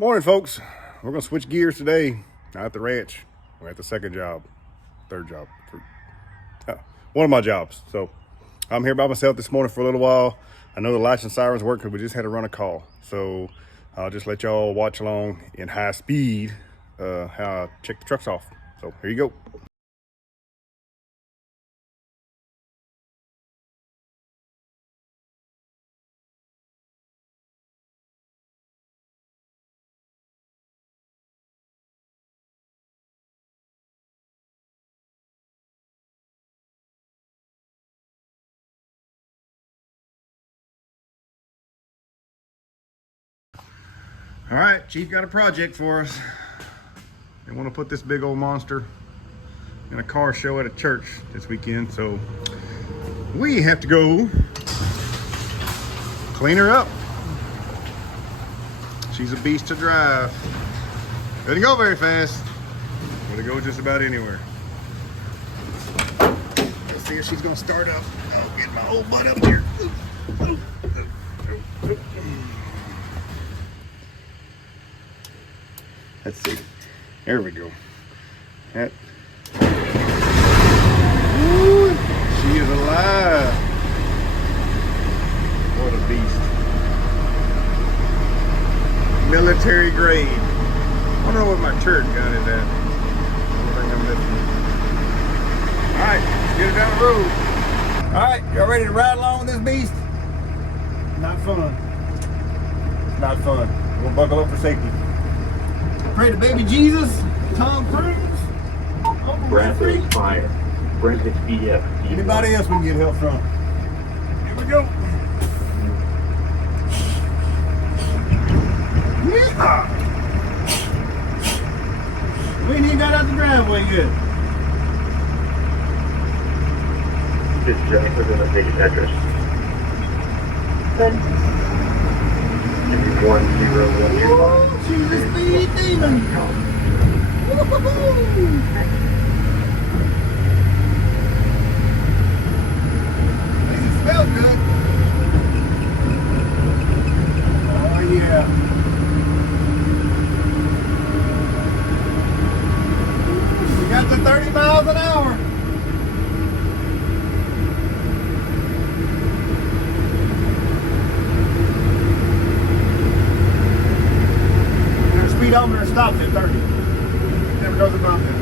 Morning, folks. We're gonna switch gears today. Not at the ranch. We're at the second job, third job, one of my jobs. So I'm here by myself this morning for a little while. I know the lights and sirens work because we just had to run a call. So I'll just let y'all watch along in high speed how I check the trucks off. So here you go. All right, Chief got a project for us. They want to put this big old monster in a car show at a church this weekend, so we have to go clean her up. She's a beast to drive. Doesn't go very fast, but it goes just about anywhere. Let's see if she's gonna start up. I'll get my old butt up here. Let's see. There we go. That. Ooh, she is alive. What a beast. Military grade. I don't know what my turret gun is at. I don't think I'm missing. Alright, let's get it down the road. Alright, y'all ready to ride along with this beast? Not fun. It's not fun. We'll buckle up for safety. Pray to baby Jesus, Tom Cruise, Uncle Jeffrey. Fire. Brent PDF. Anybody else we can get help from. Here we go. Yeah. We ain't even got out the driveway yet. This is Jack within the biggest address. 1001. She's a speed demon. Woo-hoo-hoo. It smells good. Oh yeah. We got to 30 miles an hour. Speedometer stops at 30. Never goes above that.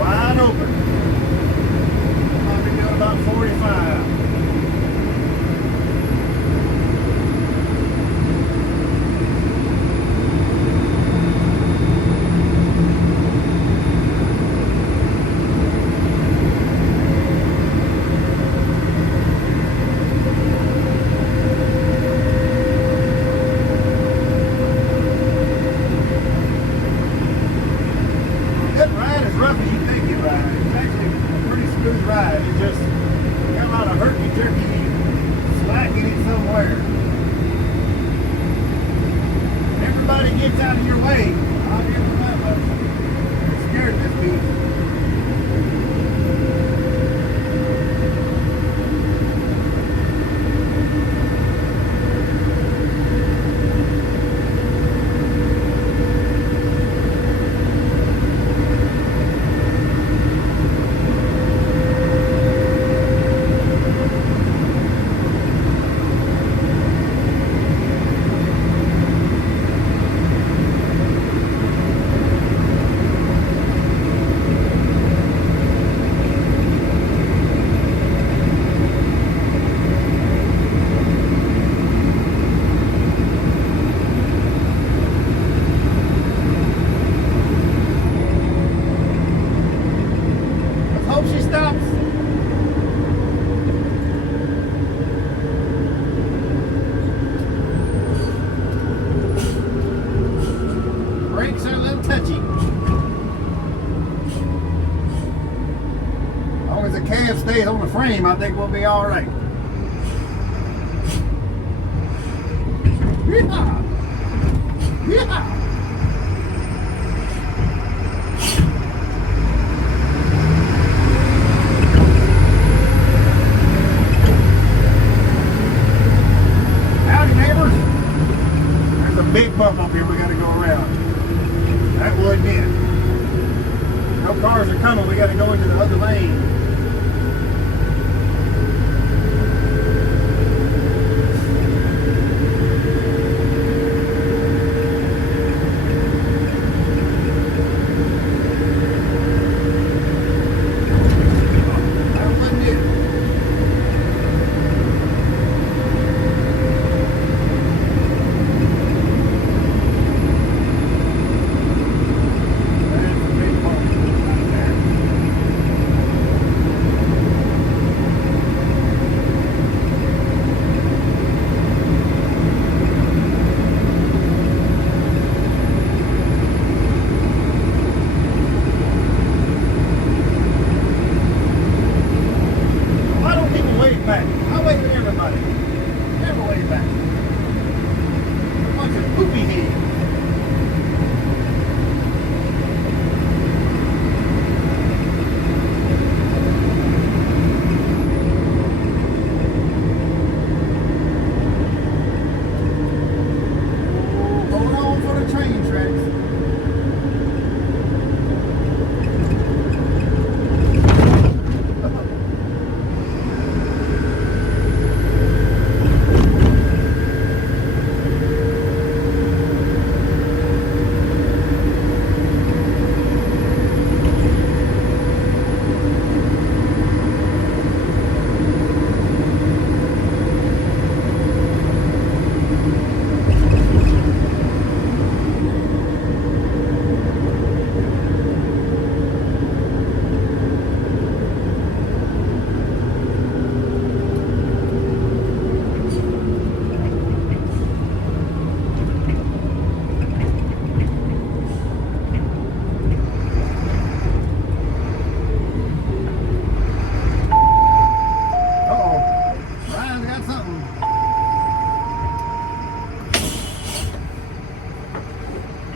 Wide open. About 45. That ride is rough as you think it ride. It's actually a pretty smooth ride. It just got a lot of herky-jerky slack in it somewhere. Everybody gets out of your way. I'll give them that much. They're scared of this beast. as the cab stays on the frame, I think we'll be all right. Yeah. Yeah. Howdy, neighbors. There's a big bump up here we got to go around. That would be it. No cars are coming. We got to go into the other lane.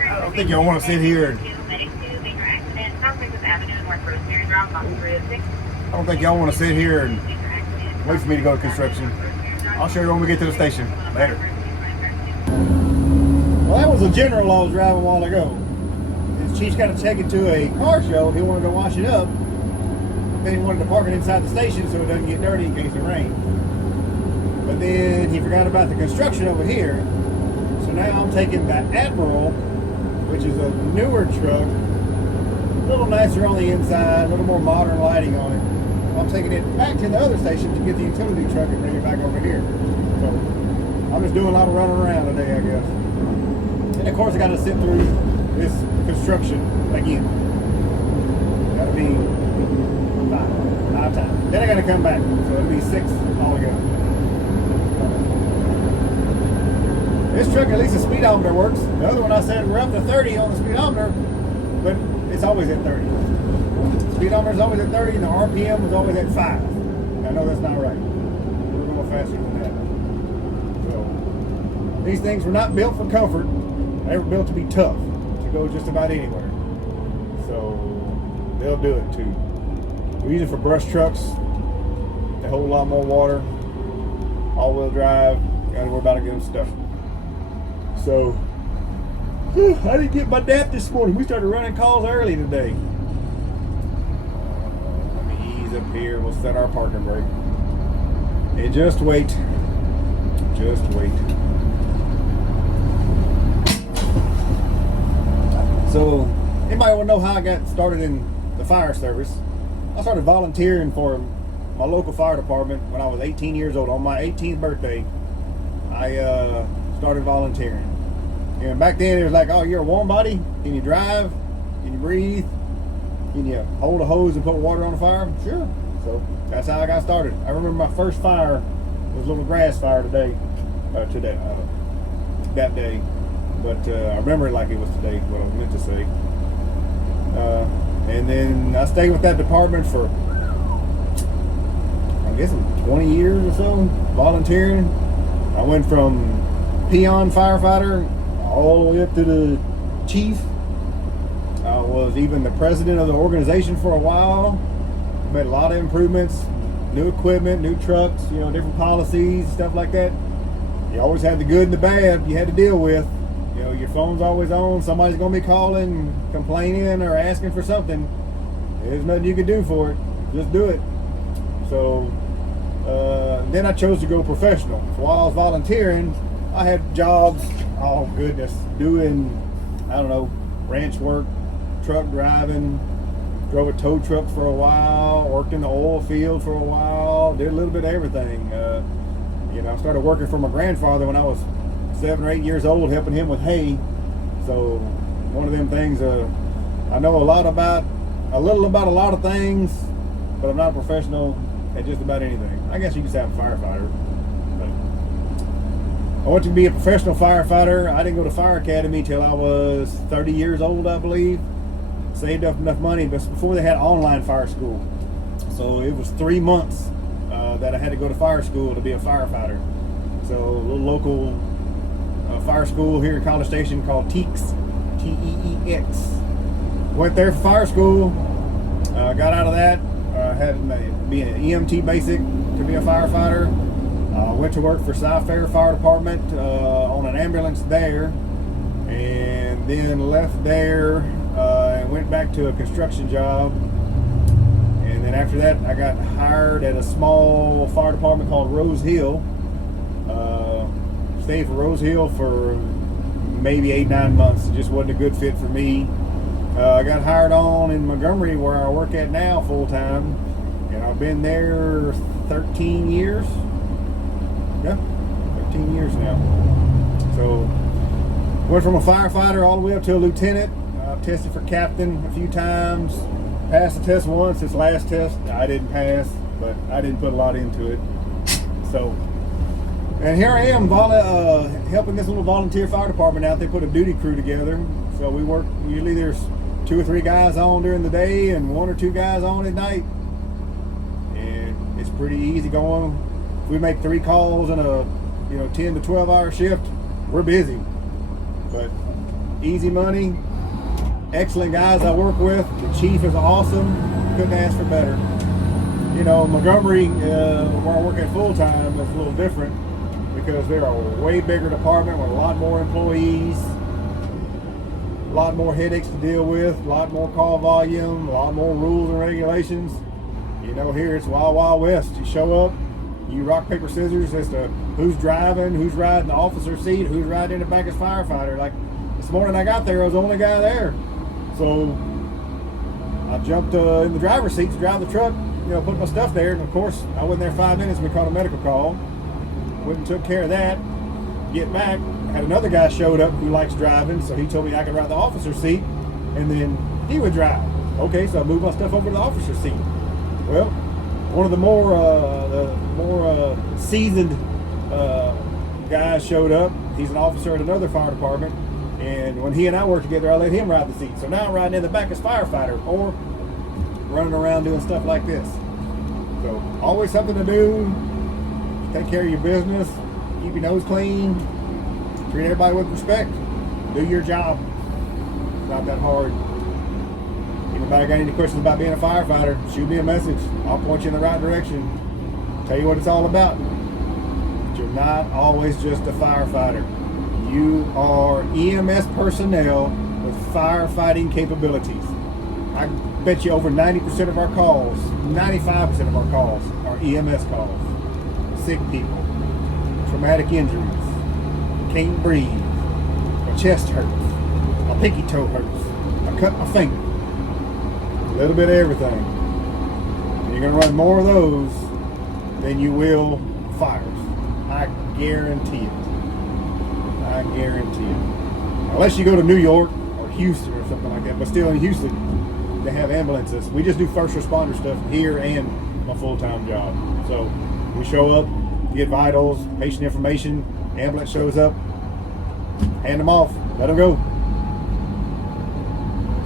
I think y'all want to sit here and I don't think y'all want to sit here and wait for me to go to construction. I'll show you when we get to the station. Later. Well, that was a General I was driving a while ago. His chief's got to take it to a car show. He wanted to wash it up. Then he wanted to park it inside the station so it doesn't get dirty in case it rains. But then he forgot about the construction over here. So now I'm taking the Admiral, which is a newer truck, a little nicer on the inside, a little more modern lighting on it. I'm taking it back to the other station to get the utility truck and bring it back over here. So I'm just doing a lot of running around today, I guess. And of course I got to sit through this construction again. Got to be five times. Then I got to come back, so it'll be 6 altogether. This truck, at least the speedometer works. The other one I said we're up to 30 on the speedometer, but it's always at 30. Speedometer is always at 30 and the RPM was always at 5. I know that's not right. We're going faster than that. So these things were not built for comfort. They were built to be tough, to go just about anywhere. So they'll do it too. We use it for brush trucks. They hold a lot more water. All-wheel drive. Gotta worry about getting stuff. So I didn't get my nap this morning. We started running calls early today. Let me ease up here. We'll set our parking brake. And just wait. Just wait. So, anybody want to know how I got started in the fire service? I started volunteering for my local fire department when I was 18 years old. On my 18th birthday, I started volunteering. And back then it was like, oh, you're a warm body? Can you drive? Can you breathe? Can you hold a hose and put water on the fire? Sure. So that's how I got started. I remember my first fire was a little grass fire that day. But I remember it like it was today, what I was meant to say. And then I stayed with that department for guess 20 years or so volunteering. I went from peon firefighter all the way up to the chief. I was even the president of the organization for a while. Made a lot of improvements, new equipment, new trucks, different policies, stuff like that. You always had the good and the bad you had to deal with. Your phone's always on. Somebody's going to be calling, complaining, or asking for something. There's nothing you can do for it. Just do it. So then I chose to go professional. So while I was volunteering, I had jobs, oh goodness, doing, ranch work, truck driving, drove a tow truck for a while, worked in the oil field for a while, did a little bit of everything. I started working for my grandfather when I was 7 or 8 years old, helping him with hay. So one of them things, I know a little about a lot of things, but I'm not a professional at just about anything. I guess you could say I'm a firefighter. But I went to be a professional firefighter. I didn't go to fire academy till I was 30 years old, I believe. Saved up enough money, but before they had online fire school. So it was 3 months that I had to go to fire school to be a firefighter. So a little local fire school here in College Station called TEEX, T-E-E-X. Went there for fire school, got out of that, had to be an EMT basic to be a firefighter. Went to work for Cy-Fair Fire Department on an ambulance there, and then left there and went back to a construction job. And then after that, I got hired at a small fire department called Rose Hill. Stayed for Rose Hill for maybe 8-9 months. It just wasn't a good fit for me. I got hired on in Montgomery, where I work at now full time, and I've been there 13 years. Yeah, 13 years now. So went from a firefighter all the way up to a lieutenant. I've tested for captain a few times. Passed the test once. This last test I didn't pass, but I didn't put a lot into it. So, and here I am helping this little volunteer fire department out. They put a duty crew together. So we work, usually there's 2 or 3 guys on during the day and 1 or 2 guys on at night. And it's pretty easy going. If we make 3 calls in a 10 to 12 hour shift, we're busy. But easy money, excellent guys I work with. The chief is awesome. Couldn't ask for better. Montgomery, where I work at full time, is a little different because they're a way bigger department with a lot more employees, a lot more headaches to deal with, a lot more call volume, a lot more rules and regulations. Here it's Wild Wild West. You show up, you rock, paper, scissors as to who's driving, who's riding the officer's seat, who's riding in the back as firefighter. Like this morning I got there, I was the only guy there. So I jumped in the driver's seat to drive the truck, put my stuff there. And of course, I went there 5 minutes and we caught a medical call. Went and took care of that. Get back, had another guy showed up who likes driving, so he told me I could ride the officer's seat, and then he would drive. Okay, so I moved my stuff over to the officer's seat. Well, one of the more seasoned guys showed up. He's an officer at another fire department, and when he and I worked together, I let him ride the seat. So now I'm riding in the back as firefighter or running around doing stuff like this. So always something to do. Take care of your business. Keep your nose clean. Treat everybody with respect. Do your job. It's not that hard. Anybody got any questions about being a firefighter, shoot me a message. I'll point you in the right direction. Tell you what it's all about. But you're not always just a firefighter. You are EMS personnel with firefighting capabilities. I bet you over 90% of our calls, 95% of our calls are EMS calls. Sick people, traumatic injuries, can't breathe, my chest hurts, my pinky toe hurts, I cut my finger. A little bit of everything. And you're going to run more of those than you will fires. I guarantee it. I guarantee it. Unless you go to New York or Houston or something like that. But still in Houston, they have ambulances. We just do first responder stuff here and my full-time job. So we show up, get vitals, patient information, ambulance shows up, hand them off, let them go.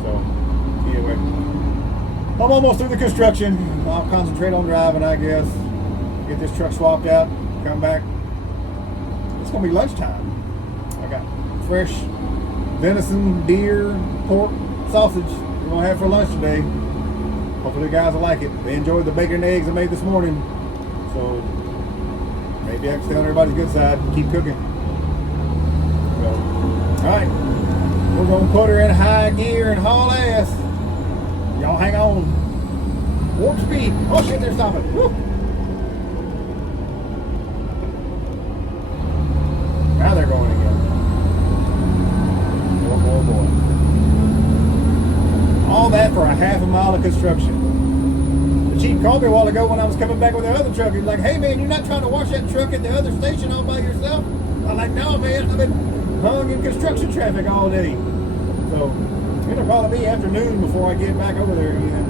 So anyway, I'm almost through the construction. I'll concentrate on driving, I guess. get this truck swapped out, come back. It's gonna be lunchtime. I got fresh venison, deer, pork, sausage we're gonna have for lunch today. Hopefully the guys will like it. They enjoyed the bacon and eggs I made this morning. So maybe I can stay on everybody's good side and keep cooking. So, alright. We're gonna put her in high gear and haul ass. Y'all hang on. Warp speed. Oh shit, they're stopping. Woo. Now they're going again. Boy. All that for a half a mile of construction. The chief called me a while ago when I was coming back with the other truck. He was like, hey man, you're not trying to wash that truck at the other station all by yourself? I'm like, no man, I've been hung in construction traffic all day. So, it'll probably be afternoon before I get back over there again.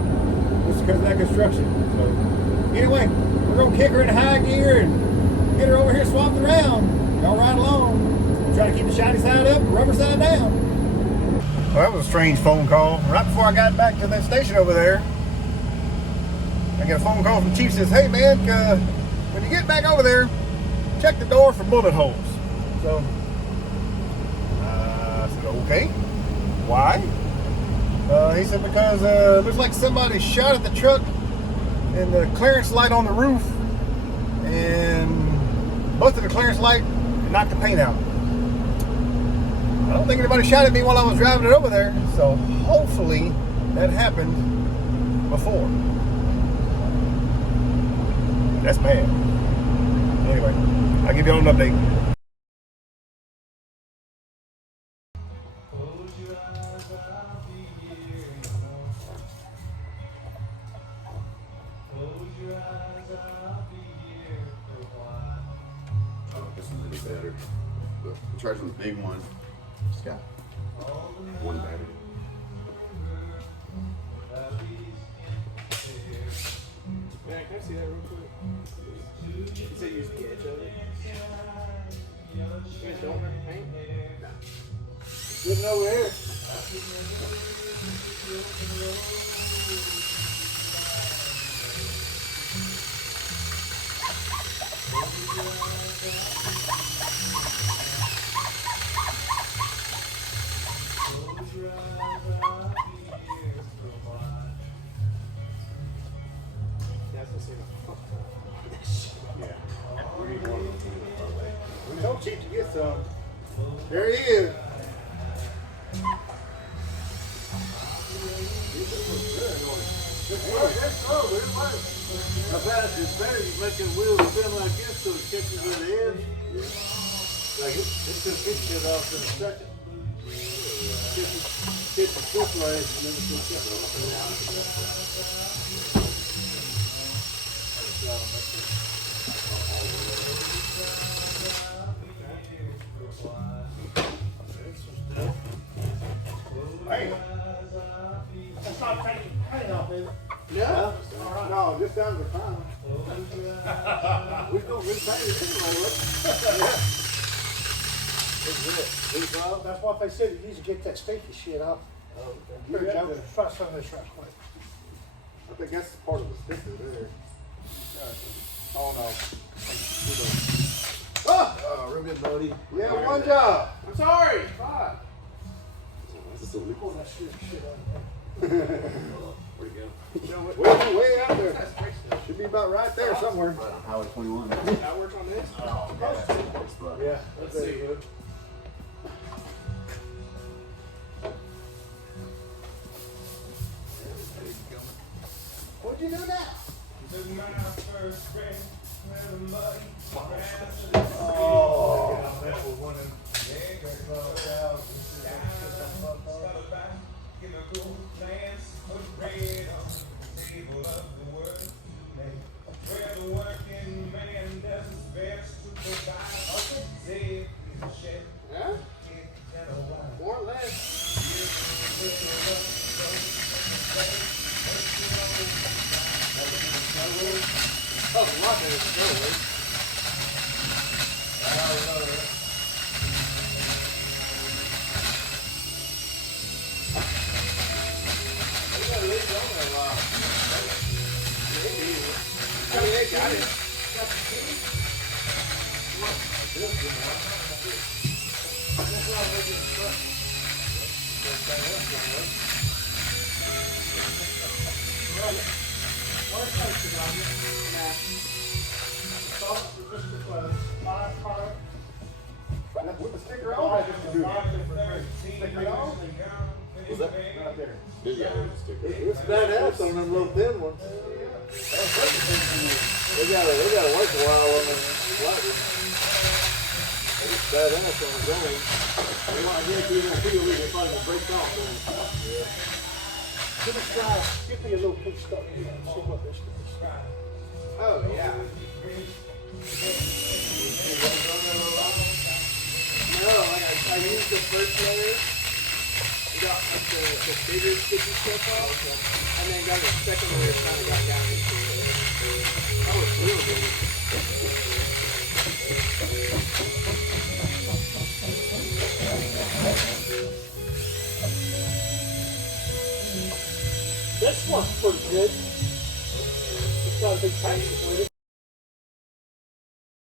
Just because of that construction. So, anyway, we're going to kick her in high gear and get her over here swapped around. Y'all ride along. Try to keep the shiny side up, the rubber side down. Well, that was a strange phone call. Right before I got back to that station over there, I get a phone call from the chief. Says, hey man, when you get back over there, check the door for bullet holes. So, I said, okay. Why? He said, because looks like somebody shot at the truck and the clearance light on the roof and busted the clearance light and knocked the paint out. I don't think anybody shot at me while I was driving it over there, so hopefully that happened before. That's bad. Anyway, I'll give you all an update. This is really better. The charging the big one. It's got one battery. Man, can I see that real quick? You said you sketch of it? You guys don't have paint? No. Getting over here. We told Chief to get some. There he is. How fast is better? You making wheels spin like this so it catches where the edge. Like it's gonna get shit off in a second. Get the foot leg and then it's gonna get off. Hey, that's not taking paint off, is it? Yeah. No, this sounds fine. We're gonna repaint it anyway. That's what they said, you need to get that sticky shit off. Try some of this right quick. I think that's part of the sticker there. Oh no. Oh, real good, buddy. Yeah, one job. I'm sorry. Fuck. Pull that shit out Where'd it go? Way out there. Should be about right there somewhere. Highway 21. That works on this? Yeah. Let's see. What'd you do now? Yeah? More or less. Oh, a lot better than Joey. You gotta leave it on there a while. I mean, they got it. With the sticker on, I just do sticker on. Was that right there? Yeah, sticker. It's badass on them little thin ones. They gotta work a while on them lighters. It's badass on the going. I guarantee you don't feel it, it's probably gonna break off. Give us try. Give me a little pink stuff. See what this is. Oh, yeah. No, I used the first layer. We got like the bigger sticky stuff off. And then got the second layer kind of got down into it. That was real good. This one's pretty good. It's got a big package with it.